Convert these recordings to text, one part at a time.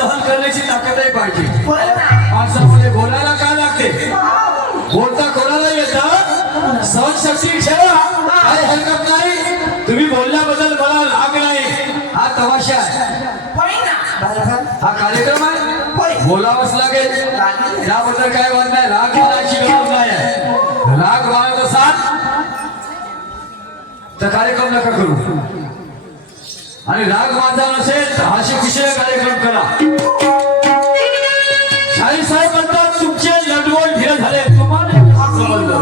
सहन करण्याची ताकदही पाहिजे. माणसामध्ये बोलायला काय लागते? बोलता कोणाला येतं? सहनशक्ती ठेवा, काही हरकत नाही. तुम्ही बोलल्याबद्दल मला राग नाही. हा तमाशा आहे, हा कार्यक्रम आहे, बोलावंच लागेल. त्याबद्दल काय वाद नाही. राग मानायची गरज नाही. राग मानत असाल तर कार्यक्रम नका करू, आणि राग माझा नसेल तर हास्य खुशीने कार्यक्रम करा. शाही साहेब म्हणतात तुमचे लडवड ढिले झाले. तुम्हाला समजलं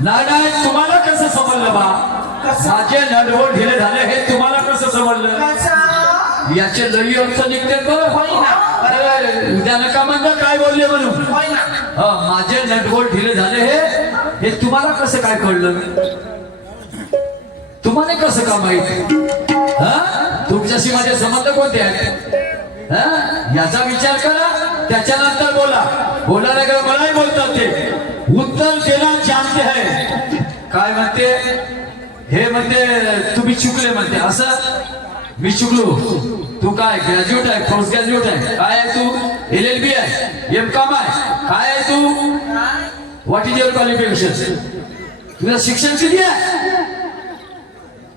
नाही? तुम्हाला कसं समजलं बा? माझे लडवड ढिले झाले हे तुम्हाला कसं समजलं? याचे लई अर्थ निघते बरं. उद्या नका म्हणजे काय बोलले म्हणून. माझे लडवड ढिले झाले हे तुम्हाला कसं काय कळलं? तुम्हाला कसं का माहिती? तुमच्याशी माझे संबंध कोणते आहेत याचा विचार करा, त्याच्यानंतर बोला. बोलायला गेलं मलाही बोलतात ते उत्तर देना जानते है. काय म्हणते हे? म्हणते तुम्ही चुकले म्हणते. असं मी चुकलो? तू काय ग्रॅज्युएट आहे, पोस्ट ग्रॅज्युएट आहे, काय आहे तू? LLB आहे, M.Com आहे, काय आहे तू? What is your qualification? तुझं शिक्षण किती आहे?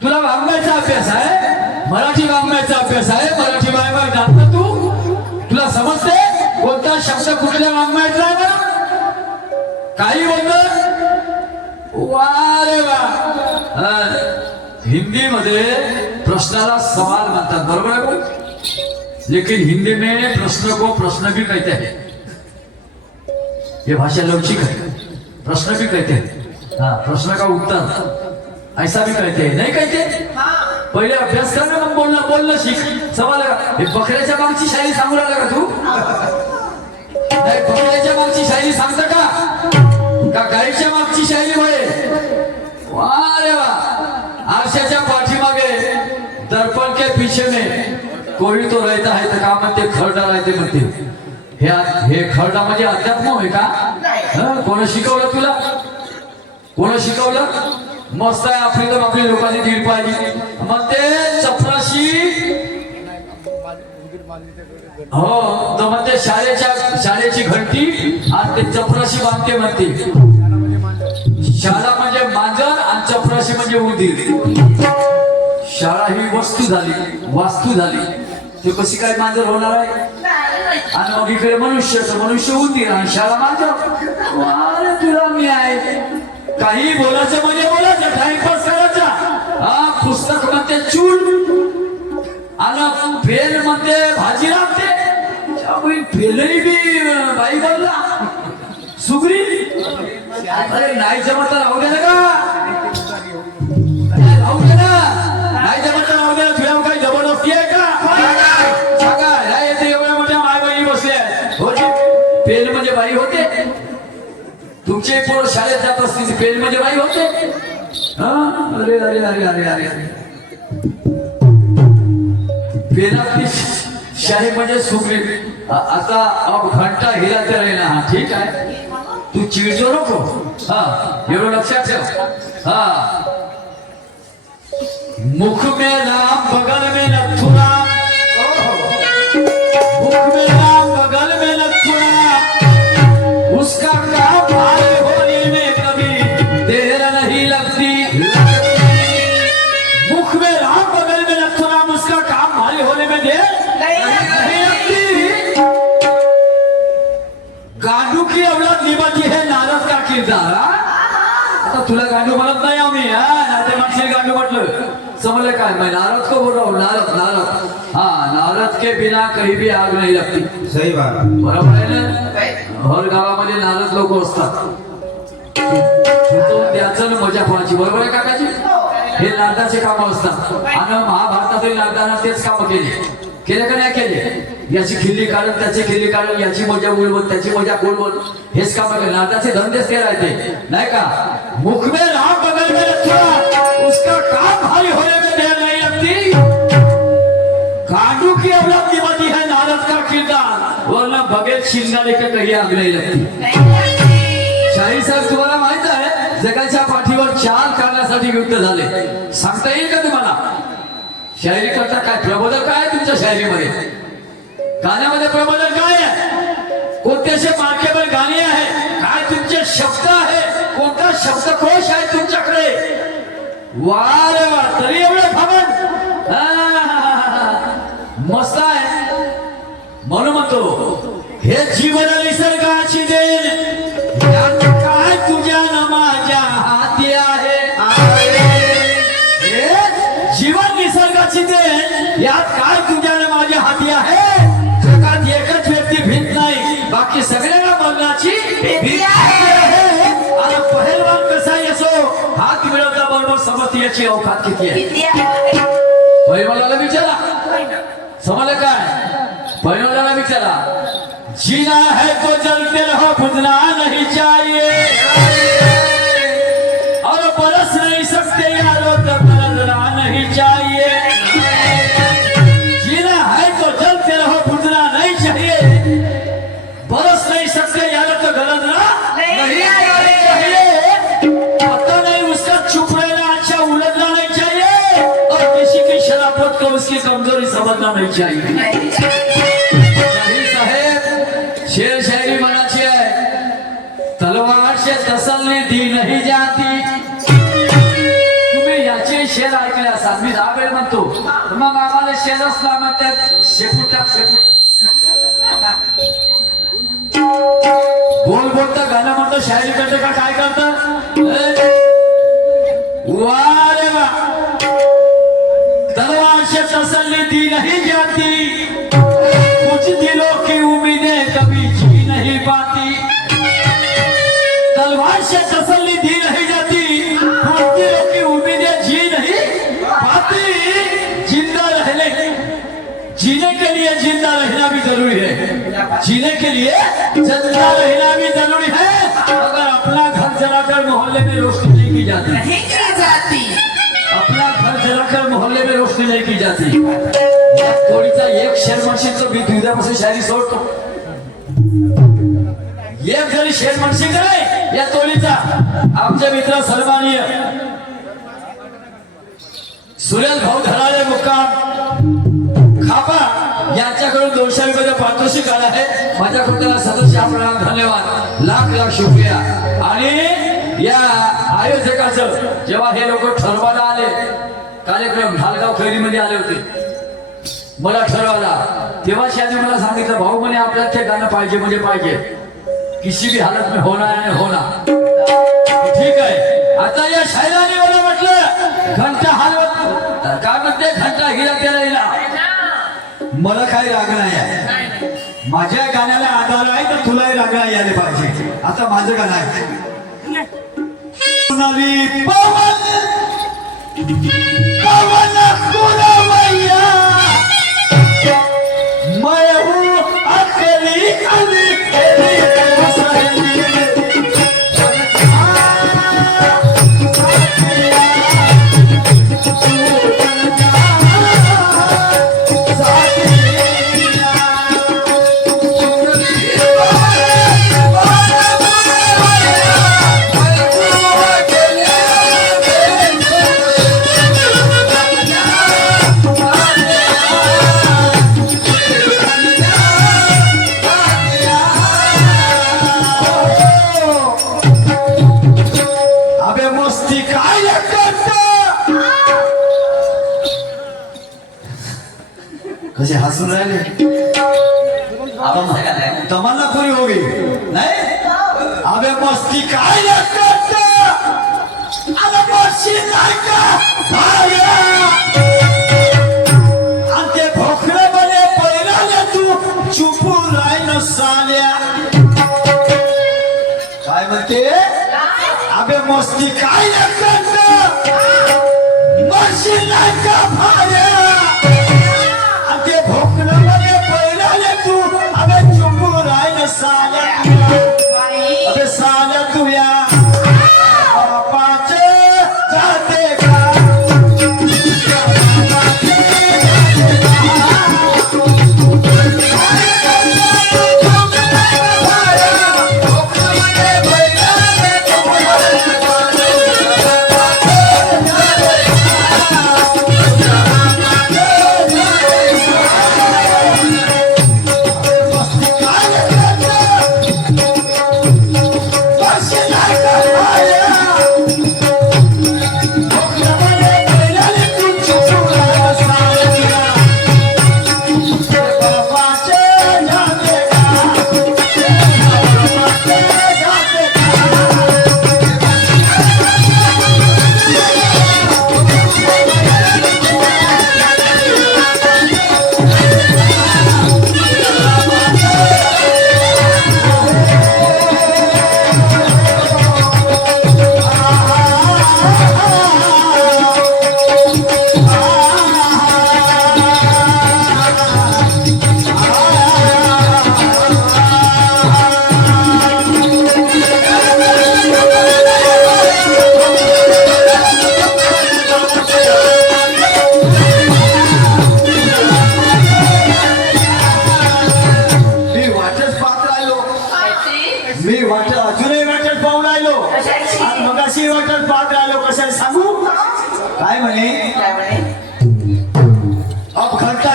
तुला वाङ्मयाचा अभ्यास आहे, मराठी वाङ्मयाचा अभ्यास आहे, मराठी वाङ्मय जाणतं तू? तुला समजते कोणता शब्द कुठल्या वाङ्मयातला आहे ना? काही बोलतो वा रे वा. हिंदी मध्ये प्रश्नाला सवाल म्हणतात, बरोबर आहे बोल. लेकिन हिंदी में प्रश्न को प्रश्न भी कहते हैं. ये भाषा लवचिक है, प्रश्न भी कहते हैं. हाँ, प्रश्न का उत्तर ऐसा भी कहते हैं, नहीं कहते? पहिले अभ्यास कर ना, मग बोलणं शिक. सवाल हे बकऱ्याच्या मागची शायरी सांगू लागला का तू? नाही, बकऱ्याच्या मागची शायरी सांगता का गाईच्या मागची शायरी होय? वा रे वा. आरशाच्या पाठीमागे दर्पण के पीछे में कोई तो रहता है तर का म्हणते? खरडा राहते म्हणते. हे खरडा म्हणजे अध्यात्म होय का? कोण शिकवलं तुला? कोण शिकवलं? मस्त आहे आपली तर आपली लोकांनी दीड पाहिजे. मग ते चपराशी हो तर म्हणते शाळेची घंटी आणि ते चपराशी बांधते म्हणते. शाळा म्हणजे मांजर आणि चपराशी म्हणजे उंदीर. शाळा ही वस्तू झाली, वास्तू झाली. ते कशी काय मांजर होणार आहे? आणि मग इकडे मनुष्य उंदीर आणि शाळा मांजर. तुला मी आहे काही बोलायचं म्हणजे बोलायचं, टाइमपास करायचा. हा, पुस्तक म्हणते चूल आणि फेल म्हणते भाजी लागते. फेलही बी बाई बोलला सुगरी. अरे नाही जमत तर राहू दे ना का? राहू दे ना. नाही जमत तर राहू दे ना. तुला काही जबरदस्ती आहे का? सांगा येते एवढ्या मोठ्या माय बहिणी बसल्या होते. फेल म्हणजे बाई होते. तुमचे पोर शाळेत जात असतील, फेल म्हणजे बाई होते. अरे अरे अरे अरे अरे अरे. फेलातली शाही म्हणजे सुगरी. आता अब घंटा हिला तर आहे ना. ठीक आहे, तू चिडजो नको. एवढं लक्षात ठेव. मुख में नाम बगल में नथुरा, मुख में नाम बगल में नथुरा, उसका काम भारी होने में कभी देर नहीं लगती. मुख में राम बगल में नथुरा, उसका काम भारी होने में देर नहीं लगती. गांडू की औलाद निभाती है नारद का किरदार. आता तुला गांडू म्हणत नाही आम्ही, नाते माणसे गांडू म्हटलं समजलं काय? मैं नारद को बोल रहा हूँ. नारद. हाँ, नारद के बिना कहीं भी आग नहीं लगती. सही बात, बरोबर आहे ना? हर गावामध्ये नारद लोक असतात. त्याचं मजा कोणाची? बरोबर आहे काकाजी? हे नारदाचे काम असतात. आणि महाभारतातील नारदानं तेच काम केले का नाही केले? याची खिल्ली काढून त्याची खिल्ली काढून, याची मजा उलवून त्याची मजा बोलवून, हेच काम केले. नारदाचे धंदेच ते राहते नाही का? मुख में राम बगल में रखा, उसका काम भारी होने में देर नहीं लगती. गांडू की औलाद निभाती है नारद का किरदार, वरना बगैर शिंगाले के कहीं आग नहीं लगती. शाही साहेब, तुम्हाला माहित आहे जगाच्या पाठीवर 4 कारणासाठी युद्ध झाले. सांगता येईल का तुम्हाला? शायरी करता काय प्रबोधन काय आहे तुमच्या शायरीमध्ये? गाण्यामध्ये प्रबोधन काय आहे? कोणते असे मार्केबल गाणी आहे? काय तुमचे शब्द आहे? कोणता शब्दकोश आहे तुमच्याकडे? वा रे वा, तरी एवढे भावन मस्त आहे. म्हणून म्हणतो हे जीवन निसर्गाची देण, यात काय तुझ्या न माझ्या हाती आहे. हे जीवन निसर्गाची देण, यात काय तुझ्या न माझ्या हाती आहे. जगात एकच व्यक्ती भीत नाही, बाकी सगळ्यांना मरणाची भीती आहे. आणि पहलवान कसाही असो, हात मिळवता बरोबर समजते याची अवकात किती आहे. पहिलवानाला विचारा, समजलं काय? पहिलवानाला विचारा, जीना है तो जलते रहो, बुझना नहीं चाहिए, और बरस नहीं सकते यारो तो गरजना नहीं चाहिए. जीना है तो जलते रहो, बुझना नहीं चाहिए, बरस नहीं सकते यारो तो गरजना नहीं चाहिए. पता नहीं उसका चुप रहना अच्छा उलझना नहीं चाहिए, और किसी की शराफत को उसकी कमजोरी समझना नहीं चाहिए. शेर शायरी मनाची आहे, तलवार से तसल्ली दी नहीं जाती. तुम्ही याचे शेर ऐकले असाल, मी 10 वेळ म्हणतो, मग आम्हाला शेर असला म्हणतात शेपूट टाक शेपूट. बोल बोलता गाणं म्हणतो, शायरी करतो का काय करतं? वा रे वा, तलवार से तसल्ली दी नहीं जाती, कुछ दिलों की उम्मीदें कभी जी नहीं पाती. तलवार से तसल्ली दी नहीं जाती, कुछ दिलों की उम्मीदें जी नहीं पाती. जिंदा रहने, जीने के लिए जिंदा रहना भी जरूरी है. जीने के लिए जिंदा रहना भी जरूरी है. अगर अपना घर जलाकर मोहल्ले में रोशनी नहीं की जाती, अपना घर जलाकर मोहल्ले में रोशनी नहीं की जाती. या तोडीचा एक शेर म्हणशील तर मी उद्यापासून शायरी सोडतो. एक जरी शेर म्हणशील नाही या तोडीचा, आमचे मित्र सन्माननीय सुरेश भाऊ धराळे मुक्काम खापा यांच्याकडून 200 रुपयाचं पारितोषिक आलं आहे. माझ्याकडून त्याला सदस्य आपल्याला धन्यवाद, लाख लाख शुक्रिया. आणि या आयोजकाचं जेव्हा हे लोक ठरवायला आले, कार्यक्रम ढालगाव खैरीमध्ये आले होते मला ठरवायला, तेव्हा त्यांनी मला सांगितलं, भाऊ म्हणे आपल्याला ते गाणं पाहिजे म्हणजे पाहिजे, किसी भी हालत में होना है होना. ठीक आहे. आता या शायराने मला म्हटलं घंटा हलवत काय म्हणते, घंटा हिला त्याला हिला. मला काही राग नाही आहे, माझ्या गाण्याला आधार आहे तर तुलाही राग यायला पाहिजे. आता माझं गाणं आहे, पवन पवन कुरवैया, मैं हूँ अकेली अकेली कसे हसून राहिले. तमन्ना पूरी हो गई नहीं. अबे मस्ती काय करता, अरे मस्ती नाही का भाया, आणि भोकरे बने पहिला तू चुपून राहीन साल्या. काय म्हणते, अबे मस्ती काय करता, मस्ती नाही का भाया, अबे साल्या तू या बापाचे जाते का.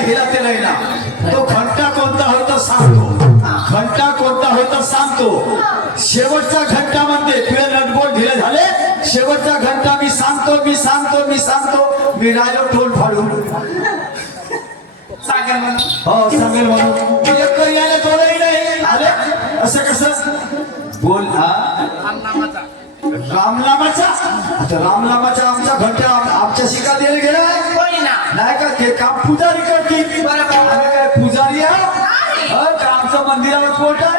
हिला ते नाही ना. तो घंटा कोणता होता सांगतो. घंटा कोणता होता सांगतो. शेवटचा घंटा म्हणते तुझे नटबोट ढिले झाले. शेवटचा घंटा मी सांगतो मी सांगतो मी सांगतो. मी राजा टोल फाडून सांगेल म्हणून. हो सांगेल म्हणून एक यायला तोडही नाही आले. असं कसं बोल. रामनामाचा. रामनामाचा. आता रामनामाचा आमचा घंटा आमच्याशी का द्यायला गेला कोणी ना. नाही का. ते काम पुजारी करतील. बरोबर. आम्ही काय पुजारी आहोत का आमचं मंदिरावर पोट आहे.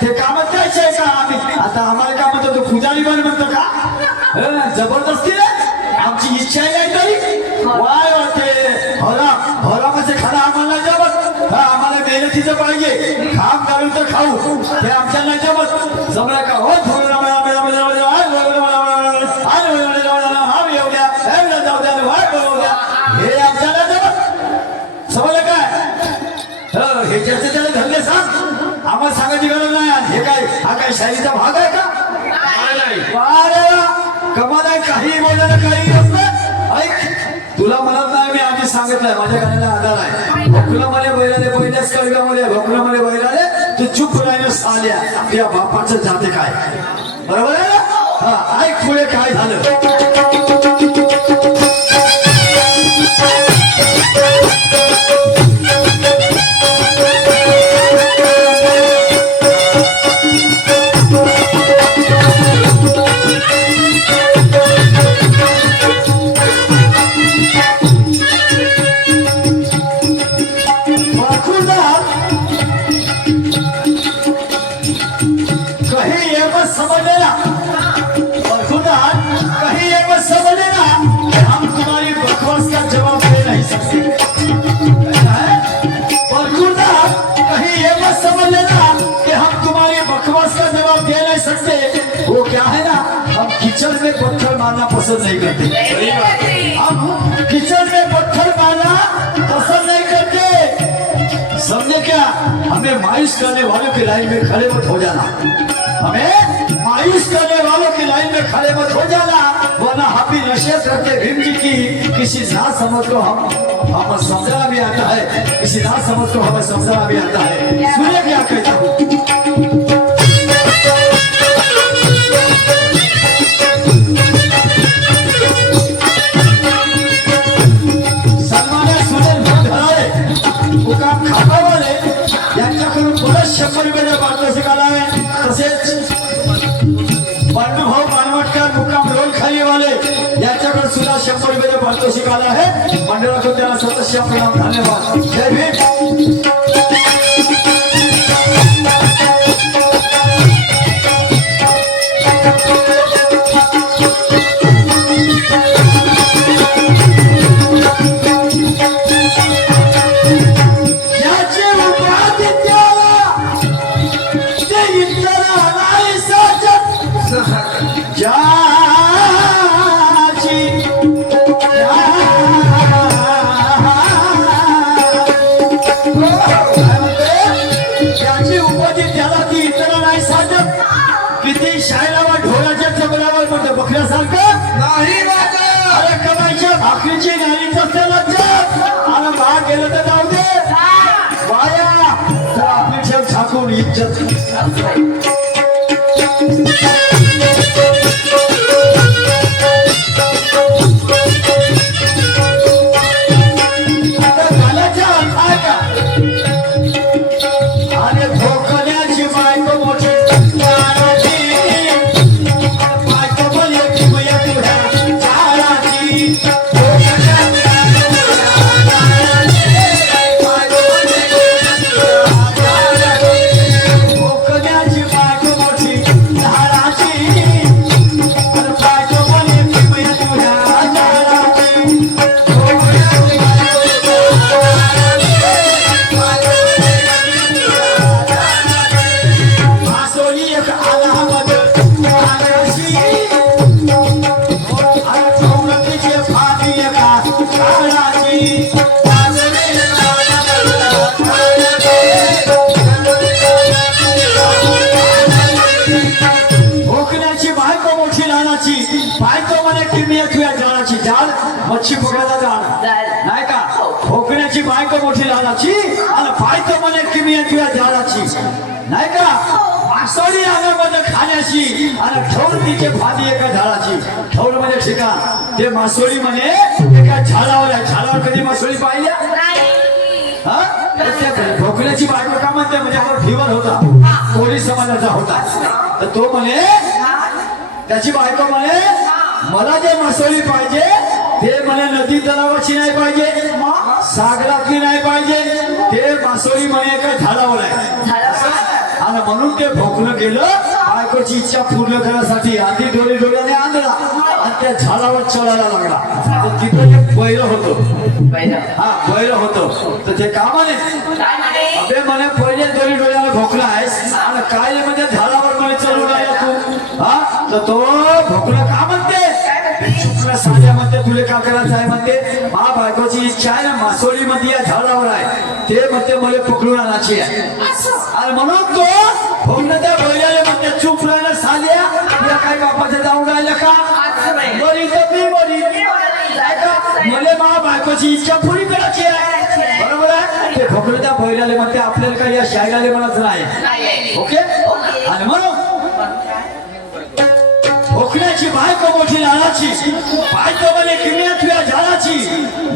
ते कामात द्यायचे आहे का आम्ही. आता आम्हाला काय म्हणतो तो पुजारी बन म्हणतो का. जबरदस्ती रे आमची इच्छा नाही तरी वाय वाटते. हरामाचे खाणं आम्हाला जमत. आम्हाला मेहनतीचं पाहिजे. काम करून तर खाऊ ते आमच्या नाही जमत. जमलं का हो हे आमच्याला जमत. समजलं काय. हे ज्याचे त्याला धंदे सांग. आम्हाला सांगायची गरज नाही. हे काय हा काय शाहीचा भाग आहे का. कमाल आहे. काही बोलायला काही असतं. ऐक तुला म्हणत नाही मी आधी सांगितलंय माझ्या गाण्याला आधार आहे. भोकला मध्ये बैलाले बैलाच कळगामध्ये भोकला मध्ये बैलाले तू चुप राहिलं साल्या. या बापाचं जाते काय बरोबर आहे ना. हा ऐक पुढे काय झालं. किचन में पत्थर मारना पसंद नहीं करते. हम किचन में पत्थर मारना पसंद नहीं करते. समझे क्या. हमें मायूस करने वालों की लाइन में खड़े मत हो जाना. हमें मायूस करने वालों की लाइन में खड़े मत हो जाना. वरना हम भी नसीहत करते भीम जी की. किसी ना समझ को हमें समझना भी आता है. किसी ना समझ को हमें समझना भी आता है. सुनिए क्या कहता हूँ. यांच्याकडून परत 100 रुपयाचा पारितोषिक आला आहे. तसेच बंडूभाऊ मानवटकर मुक्काम रोल खालीवाले यांच्याकडे सुद्धा 100 रुपयाचा पारितोषिक आला आहे. मंडळातून त्याला सदस्य प्रणाम. धन्यवाद. जय भीम. भाकरीची नारीचं आणि भाग गेलं तर जाऊ दे. वाया तर आपली ठेव झाकून इज्जत. भोकण्याची बायको मोठी लालाची आणि बायको म्हणे की मी तुझ्या झाडाची नाही का मासोळी अंगामध्ये खाण्याची आणि ठौर तिचे फादी एका झाडाची ठौर म्हणजे ठिकाण ते मासोळी म्हणे एका झाडावर आहे झाडावर कधी मासोळी पाहिल्या हा भोकण्याची बायको का म्हणते म्हणजे आपण फिवर होता कोळी समाजाचा होता तर तो म्हणे त्याची बायको म्हणे मला जे मासोळी पाहिजे ते म्हणे नदी तलावाची नाही पाहिजे सागरातली नाही पाहिजे ते मासोळी म्हणे एका झाडावर आहे आणि म्हणून ते भोकणं गेलं बायकोची इच्छा पूर्ण करण्यासाठी आधी डोळ्याने आणला आणि त्या झाडावर चढायला लागला तर तिथं एक बैल होतो हा बैल होतो तर ते का म्हणे अबे म्हणे पहिले डोळ्याला भोकला आहेस आणि काय म्हणजे झाडावर म्हणे चढून राहिला तू हा तर तो भोकला का म्हणते चुकला साध्या म्हणते तुले का करायचं आहे म्हणते मा बायकोची इच्छा आहे ना मासोळी मध्ये या झाडावर आहे ते म्हणते मला पकडून आणायची आहे आणि म्हणून तो भोगणं त्या बैलाला म्हणते चूप राहिलं साध्या या काय बापाचं जाऊन राहिलं का बरी तर मी बरी मला मा बायकोची इच्छा पुरी करायची आहे बरोबर आहे ते भोगणं त्या बैलाला म्हणते आपल्याला काही या शायराला म्हणायचं नाही ओके आणि म्हणून भोकण्याची बायको मोठी लालाची बायको म्हणे किमया तुझ्या झाडाची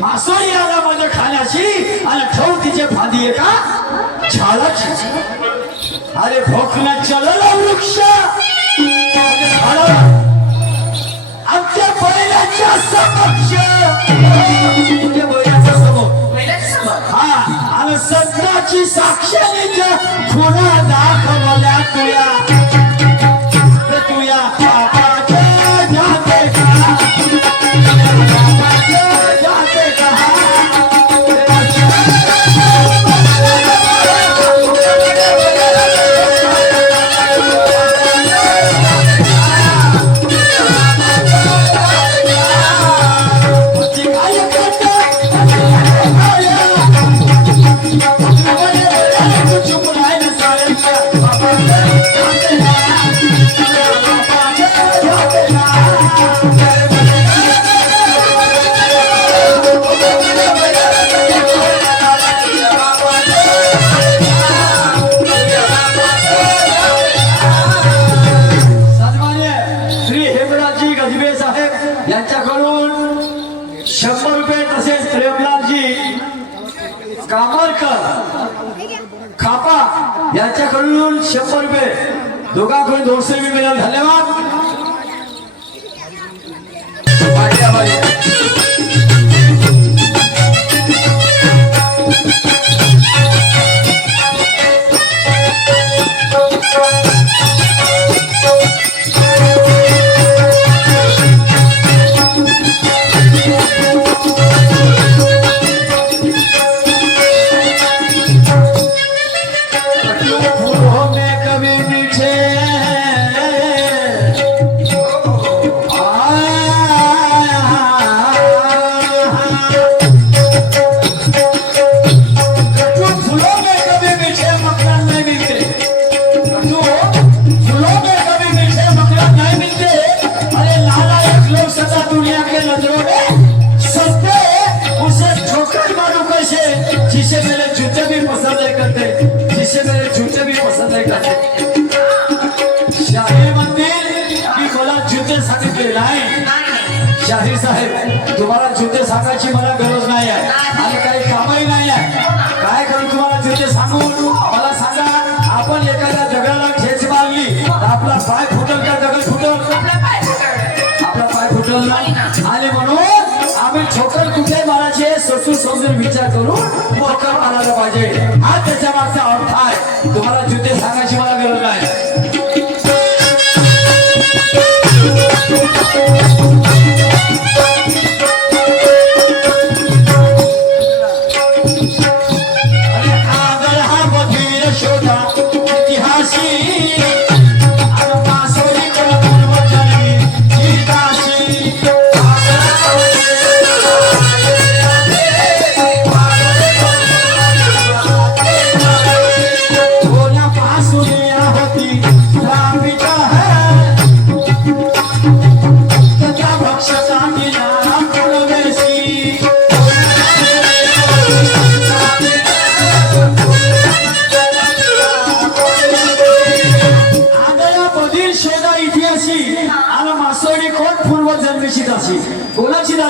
मासोळी आला माझ्या खाण्याची आणि ठेव तिचे फांदी एका झाडाची अरे भोकण्या चलला वृक्ष आमच्या बैलाच्या समक्ष तुझ्या बैलाच्या समोर हा आणि सत्ताची साक्षाने खुणा दाखवल्या तुया यांच्याकडून 100 रुपये तसेच प्रेमलालजी कामरकर खापा यांच्याकडून 100 रुपये दोघांकडून 200 रुपये मिळाले धन्यवाद जिसे मेरे जूते भी पसंद नहीं करते जिसे मेरे जूते भी पसंद नहीं करते शाहीर मंदिर की मला जूते सांगितले नाही शाहीर साहेब तुम्हाला जूते सांगायची मला गरज नाही आहे आणि काही कामही नाही आहे काय करू तुम्हाला जूते सांगू मला सांगा आपण एखाद्या दगडाला ठेच मारली तर आपला पाय फुटल का दगड फुटल आपला पाय फुटल नाही आणि म्हणून आम्ही ठोकर कुठे मारायचे ससून समजून विचार करून ठोकर मारायला पाहिजे हा त्याच्या मागचा अर्थ आहे तुम्हाला जूते सांगायची मला गरज नाही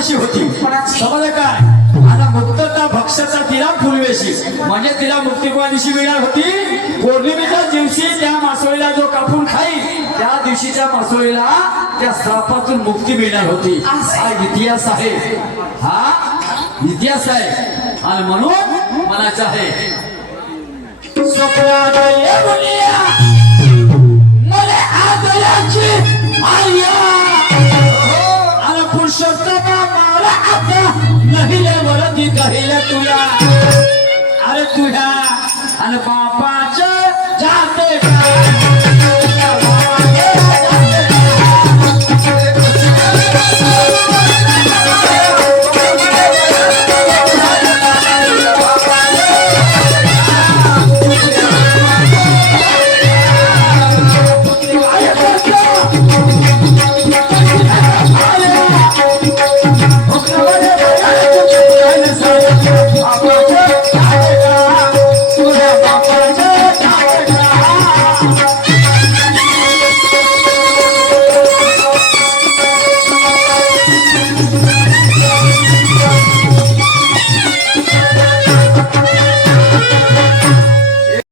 कशी होती कोणाची? समजलं काय आता मुक्तता भक्षता तिला फुलवेशी म्हणजे तिला मुक्ती कोणा दिवशी मिळणार होती पौर्णिमेच्या दिवशी त्या मासोळीला जो कापून खाईल त्या दिवशीच्या मासोळीला त्या श्रापातून मुक्ती मिळणार होती हा इतिहास आहे हा इतिहास आहे आणि म्हणून म्हणायचं आहे स्वप्नात ये मुनिया, मला आदराची आर्या अरे पुरुषोत्तम मला आता नाही वरती कहिलं तुला अरे तुझ्या आणि